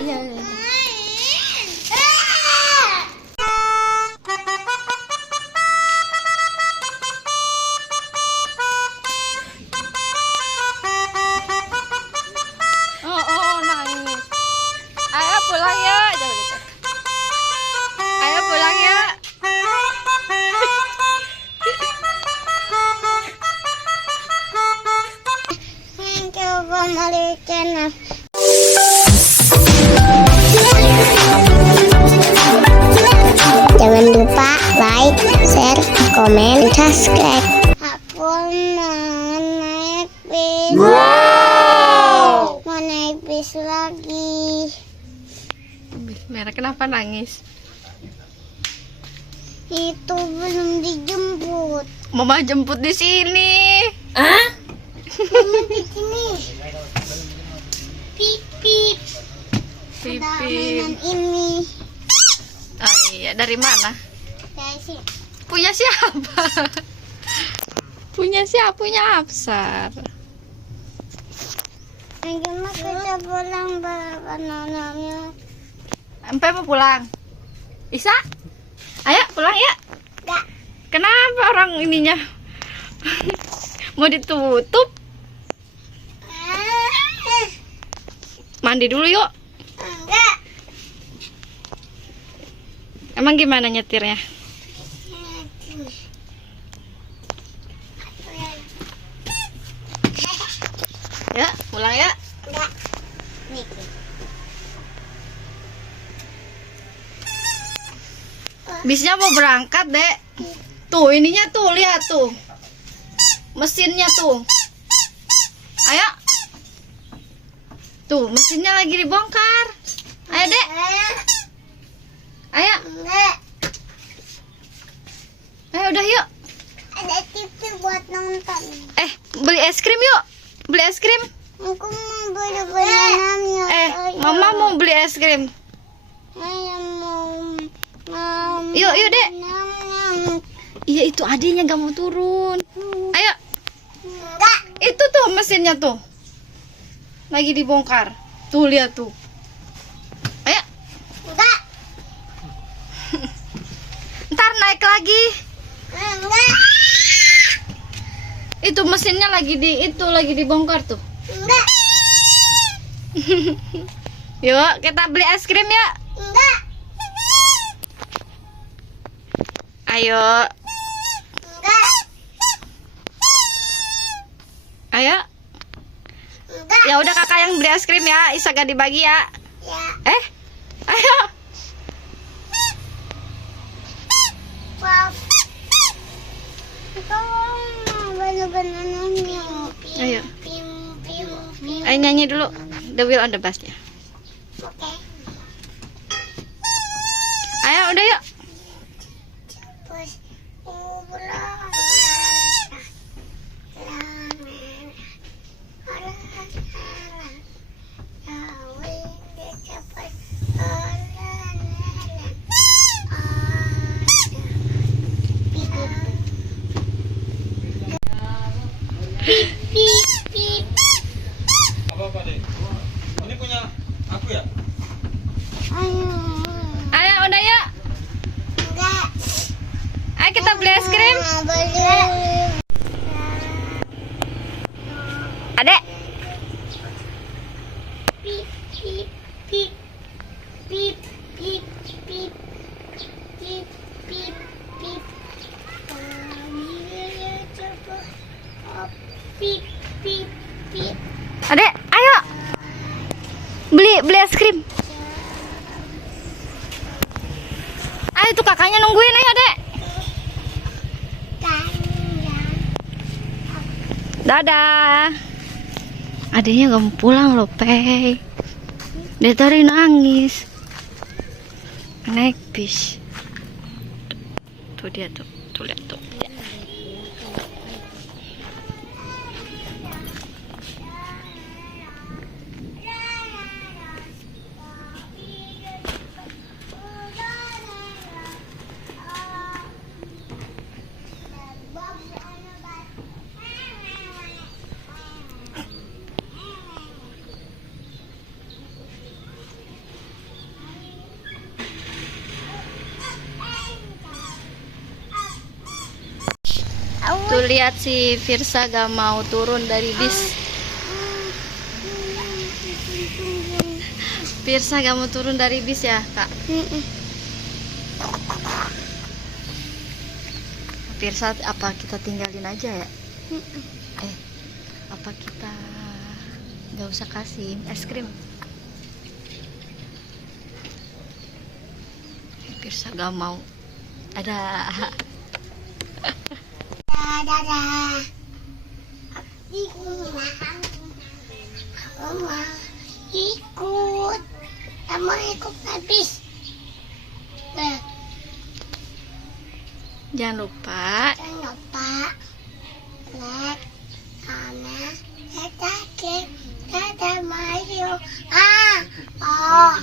Iya, iya. Oh, oh, nangis. Ayo pulang ya, jauh gitu. Ayo pulang ya. Coba balik channel. Jangan lupa like, share, komen, subscribe. Aku mau naik bis. Wow. Mau naik bis lagi. Merah kenapa nangis? Itu belum dijemput. Mama jemput di sini. Mama di sini. Pip pip. Ada mainan Pipin. ini. Oh iya, dari mana? Dari sini. Punya siapa? Punya siapa? Punya Absar. Gimana kita pulang banananya? Sampai mau pulang. Isa? Ayo pulang ya. Enggak. Kenapa orang ininya mau ditutup? Mandi dulu yuk. Enggak. Emang gimana nyetirnya? Ya, pulang ya. Enggak. Nih. Bisnya mau berangkat, Dek. Tuh, ininya tuh, lihat tuh. Mesinnya tuh. Ayo. Tuh, mesinnya lagi dibongkar. Ayo, Dek. Ayo. Enggak. Ayo udah yuk. Ada TV buat nonton. Beli es krim yuk. Beli es krim. Aku mau beli banananya. Mama mau beli es krim. Saya mau Yuk, yuk, Dek. Nyam. Iya, itu adiknya gak mau turun. Ayo. Enggak. Itu tuh mesinnya tuh. Lagi dibongkar. Tuh, lihat tuh. Ayo. Enggak. Ntar naik lagi. Enggak. Itu mesinnya lagi dibongkar tuh. Enggak. Yuk, kita beli es krim ya. Enggak. Ayo. Enggak. Ayo. Enggak. Ya udah kakak yang beli es krim ya. Isa gak dibagi ya. Ya. Ayo. Wow. Kalau mau beli banananya. Ayo. Pim pim pim. Ayo nyanyi dulu. The Wheel on the Bus-nya. Oke. Ayo udah yuk. Terus pulang. Pip pip pip. Apa deh? Ini punya aku ya? Ayo. Ayo udah yuk. Enggak. Ayo kita beli es krim. Beli. Adek. Pip pip pip pip pip pip pip pip pip. Pip pip pip. Adek, ayo. Beli es krim. Ayo tuh kakaknya nungguin, ayo Dek. Dadah. Adiknya gak mau pulang loh, Pei. Dia tadi nangis. Naik bis. Tuh dia tuh, tuh lihat tuh. Tuh lihat si Firsa gak mau turun dari bis. Firsa gak mau turun dari bis ya, Kak? Firsa, apa kita tinggalin aja ya? Apa kita gak usah kasih es krim? Firsa gak mau. Ada. Dadah. Aku mau ikut. Kamu ikut habis. Jangan lupa Jangan lupa like, comment, subscribe, dadah Mario. Oh,